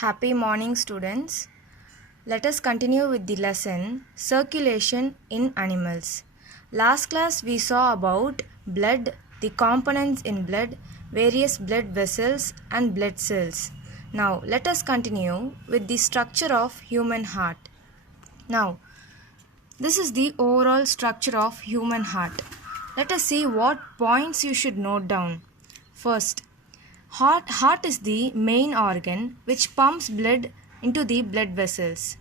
Happy morning, students. Let us continue with the lesson Circulation in Animals. Last class we saw about blood, the components in blood, various blood vessels and blood cells. Now let us continue with the structure of human heart. Now this is the overall structure of human heart. Let us see what points you should note down. First, Heart is the main organ which pumps blood into the blood vessels.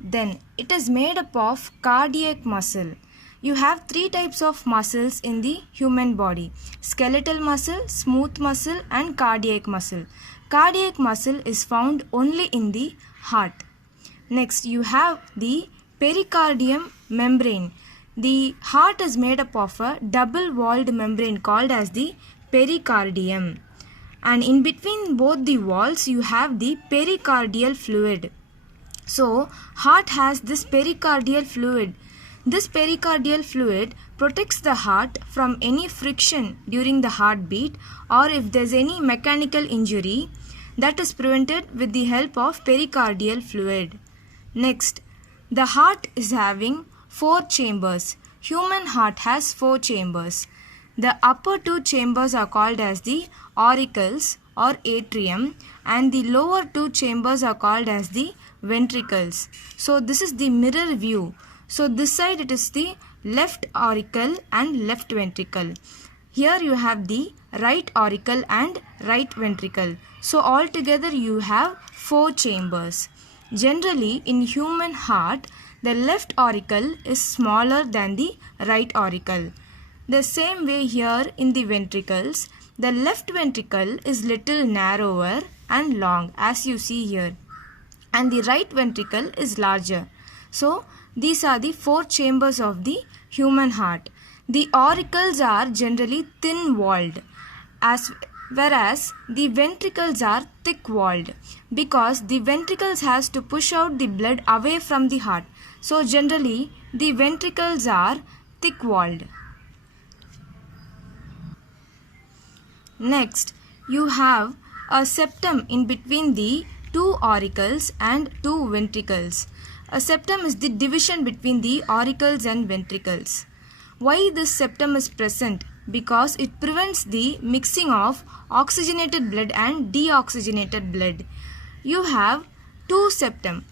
Then it is made up of cardiac muscle. You have three types of muscles in the human body: skeletal muscle, smooth muscle and cardiac muscle. Cardiac muscle is found only in the heart. Next you have the pericardium membrane. The heart is made up of a double-walled membrane called as the pericardium. And in between both the walls you have the pericardial fluid. So heart has this pericardial fluid. This pericardial fluid protects the heart from any friction during the heartbeat, or if there is any mechanical injury, that is prevented with the help of pericardial fluid. Next, the heart is having 4 chambers. Human heart has 4 chambers. The upper 2 chambers are called as the auricles or atrium, and the lower 2 chambers are called as the ventricles. So this is the mirror view. So this side it is the left auricle and left ventricle. Here you have the right auricle and right ventricle. So altogether you have 4 chambers. Generally in human heart, the left auricle is smaller than the right auricle. The same way here in the ventricles, the left ventricle is little narrower and long as you see here, and the right ventricle is larger. So these are the 4 chambers of the human heart. The auricles are generally thin-walled, whereas the ventricles are thick-walled, because the ventricles has to push out the blood away from the heart. So generally the ventricles are thick-walled. Next, you have a septum in between the 2 auricles and 2 ventricles. A septum is the division between the auricles and ventricles. Why this septum is present? Because it prevents the mixing of oxygenated blood and deoxygenated blood. You have 2 septum.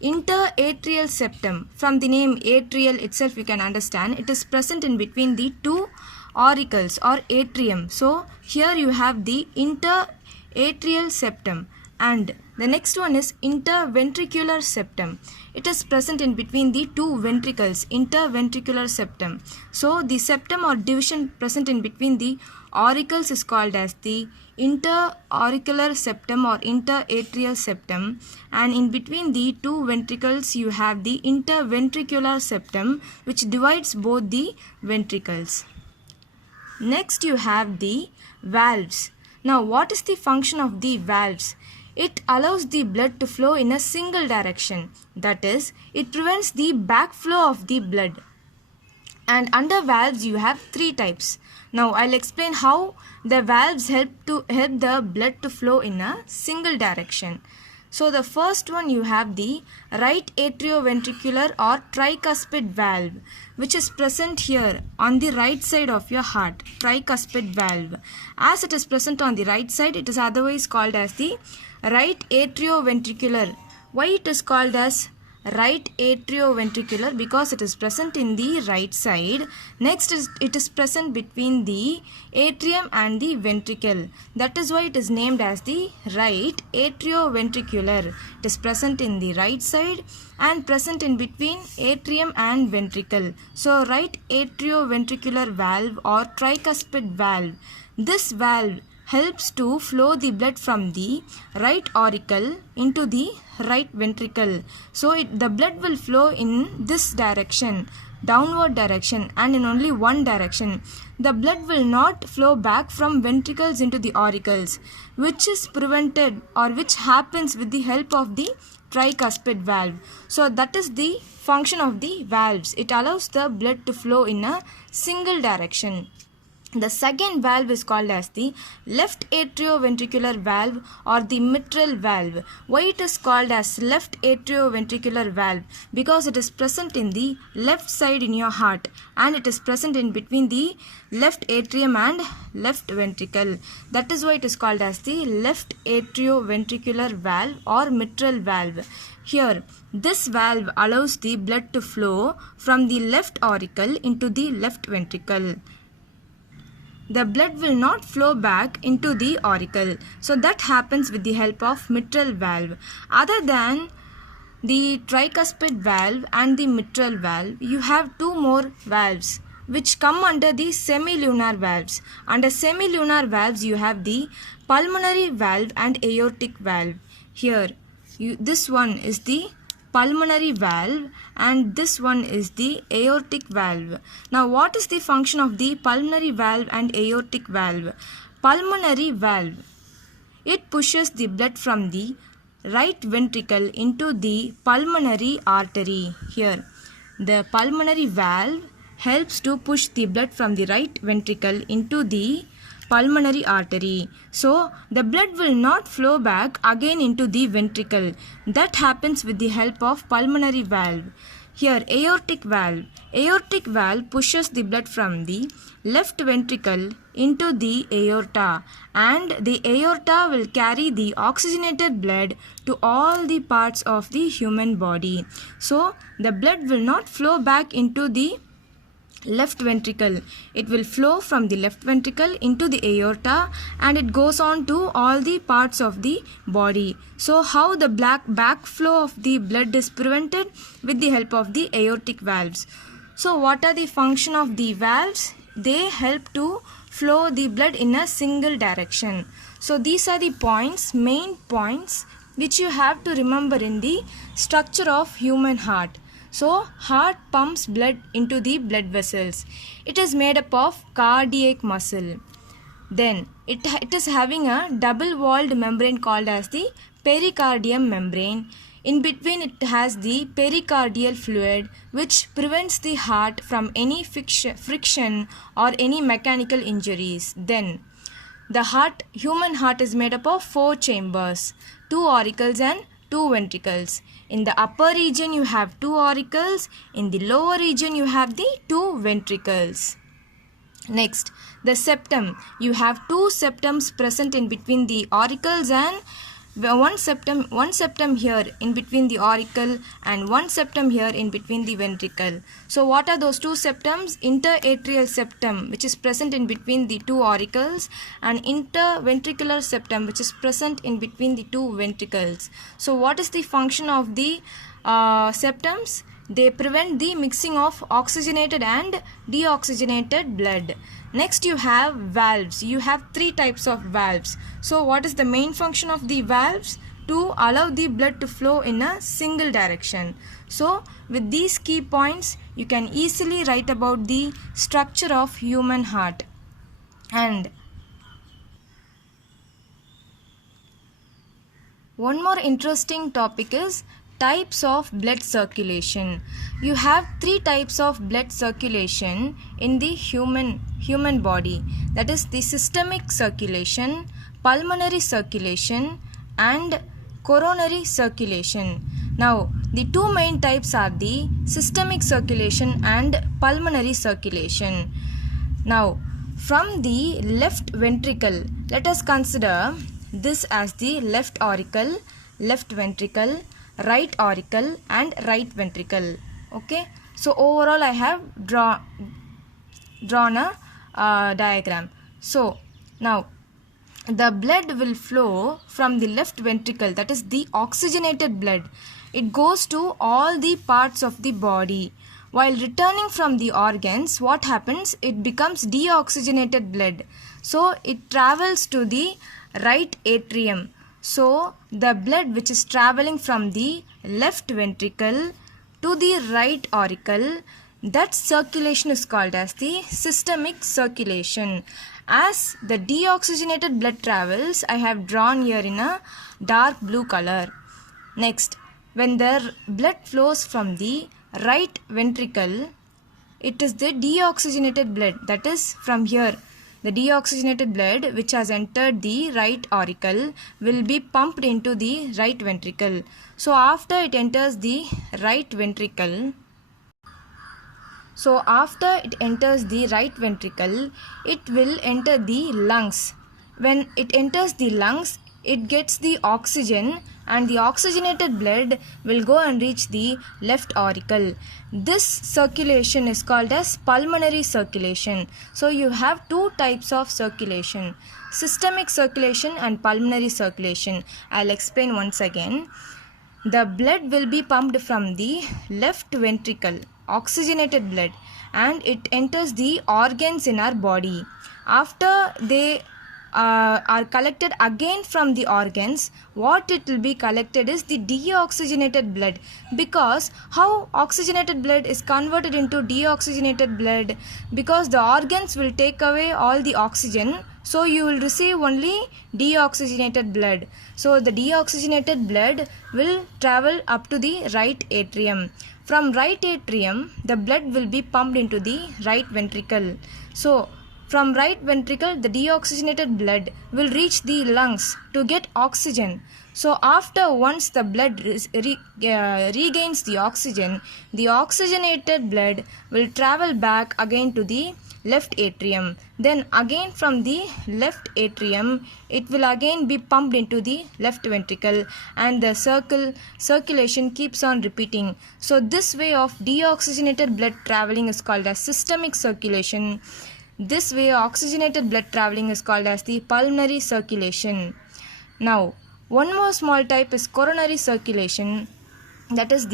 Interatrial septum. From the name atrial itself you can understand it is present in between the 2 auricles or atrium. So here you have the interatrial septum, and the next one is interventricular septum. It is present in between the 2 ventricles, interventricular septum. So the septum or division present in between the auricles is called as the interauricular septum or interatrial septum, and in between the 2 ventricles you have the interventricular septum which divides both the ventricles. Next you have the valves. Now what is the function of the valves? It allows the blood to flow in a single direction. That is, it prevents the backflow of the blood. And under valves you have 3 types. Now I'll explain how the valves help the blood to flow in a single direction. So the first one you have the right atrioventricular or tricuspid valve, which is present here on the right side of your heart, tricuspid valve. As it is present on the right side, it is otherwise called as the right atrioventricular. Why it is called as right atrioventricular? Because it is present in the right side. Next it is present between the atrium and the ventricle. That is why it is named as the right atrioventricular. It is present in the right side and present in between atrium and ventricle. So right atrioventricular valve or tricuspid valve. This valve helps to flow the blood from the right auricle into the right ventricle. So the blood will flow in this direction, downward direction, and in only one direction. The blood will not flow back from ventricles into the auricles, which is prevented or which happens with the help of the tricuspid valve. So that is the function of the valves. It allows the blood to flow in a single direction. The second valve is called as the left atrioventricular valve or the mitral valve. Why it is called as left atrioventricular valve? Because it is present in the left side in your heart and it is present in between the left atrium and left ventricle. That is why it is called as the left atrioventricular valve or mitral valve. Here, this valve allows the blood to flow from the left auricle into the left ventricle. The blood will not flow back into the auricle. So that happens with the help of mitral valve. Other than the tricuspid valve and the mitral valve, you have two more valves which come under the semilunar valves. Under semilunar valves, you have the pulmonary valve and aortic valve. Here, this one is the pulmonary valve and this one is the aortic valve. Now what is the function of the pulmonary valve and aortic valve? Pulmonary valve, it pushes the blood from the right ventricle into the pulmonary artery. Here, the pulmonary valve helps to push the blood from the right ventricle into the pulmonary artery. So the blood will not flow back again into the ventricle. That happens with the help of pulmonary valve. Here, aortic valve. Aortic valve pushes the blood from the left ventricle into the aorta, and the aorta will carry the oxygenated blood to all the parts of the human body. So the blood will not flow back into the left ventricle. It will flow from the left ventricle into the aorta and it goes on to all the parts of the body. So how the backflow of the blood is prevented? With the help of the aortic valves. So what are the function of the valves? They help to flow the blood in a single direction. So these are the main points which you have to remember in the structure of human heart. So, heart pumps blood into the blood vessels. It is made up of cardiac muscle. Then, it is having a double-walled membrane called as the pericardium membrane. In between, it has the pericardial fluid which prevents the heart from any friction or any mechanical injuries. Then, the human heart is made up of 4 chambers, 2 auricles and 2 ventricles. In the upper region you have 2 auricles, in the lower region you have the 2 ventricles. Next, the septum. You have 2 septums present in between the auricles and one septum here in between the auricle and one septum here in between the ventricle. So what are those 2 septums? Interatrial septum, which is present in between the 2 auricles, and interventricular septum, which is present in between the 2 ventricles. So what is the function of the septums? They prevent the mixing of oxygenated and deoxygenated blood. Next you have valves. You have 3 types of valves. So what is the main function of the valves? To allow the blood to flow in a single direction. So with these key points you can easily write about the structure of human heart. And one more interesting topic is types of blood circulation. You have 3 types of blood circulation in the human body. That is the systemic circulation, pulmonary circulation and coronary circulation. Now the 2 main types are the systemic circulation and pulmonary circulation. Now from the left ventricle, let us consider this as the left auricle, left ventricle, right auricle and right ventricle. Okay, so overall I have drawn a diagram. So now the blood will flow from the left ventricle, that is the oxygenated blood. It goes to all the parts of the body. While returning from the organs, what happens? It becomes deoxygenated blood. So it travels to the right atrium. So the blood which is traveling from the left ventricle to the right auricle, that circulation is called as the systemic circulation. As the deoxygenated blood travels, I have drawn here in a dark blue color. Next, when the blood flows from the right ventricle, it is the deoxygenated blood, that is from here. the deoxygenated blood which has entered the right auricle will be pumped into the right ventricle. So after it enters the right ventricle, it will enter the lungs. When it enters the lungs, it gets the oxygen, and the oxygenated blood will go and reach the left auricle. This circulation is called as pulmonary circulation. So you have two types of circulation: systemic circulation and pulmonary circulation. I'll explain once again. The blood will be pumped from the left ventricle, oxygenated blood, and it enters the organs in our body. After they are collected again from the organs, what it will be collected is the deoxygenated blood. Because how oxygenated blood is converted into deoxygenated blood? Because the organs will take away all the oxygen, so you will receive only deoxygenated blood. So the deoxygenated blood will travel up to the right atrium. From right atrium, the blood will be pumped into the right ventricle. So from right ventricle, the deoxygenated blood will reach the lungs to get oxygen. So once the blood regains the oxygen, the oxygenated blood will travel back again to the left atrium. Then again from the left atrium, it will again be pumped into the left ventricle, and the circulation keeps on repeating. So this way of deoxygenated blood traveling is called as systemic circulation. This way oxygenated blood traveling is called as the pulmonary circulation. Now, one more small type is coronary circulation. That is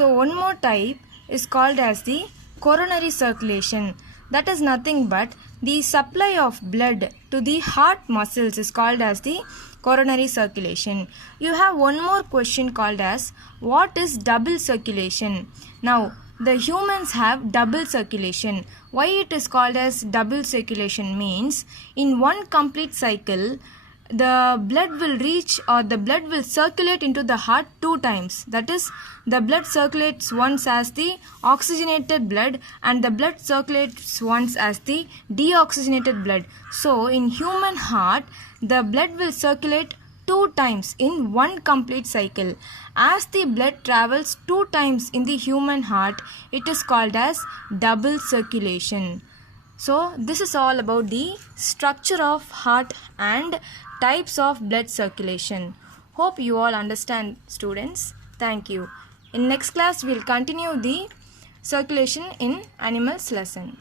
one more type is called as the coronary circulation. That is nothing but the supply of blood to the heart muscles is called as the coronary circulation. You have one more question called as what is double circulation? Now, the humans have double circulation. Why it is called as double circulation means in one complete cycle, the blood will circulate into the heart 2 times. That is, the blood circulates once as the oxygenated blood, and the blood circulates once as the deoxygenated blood. So in human heart, the blood will circulate 2 times in one complete cycle. As the blood travels 2 times in the human heart, it is called as double circulation. So this is all about the structure of heart and types of blood circulation. Hope you all understand, students. Thank you. In next class, we will continue the circulation in animals lesson.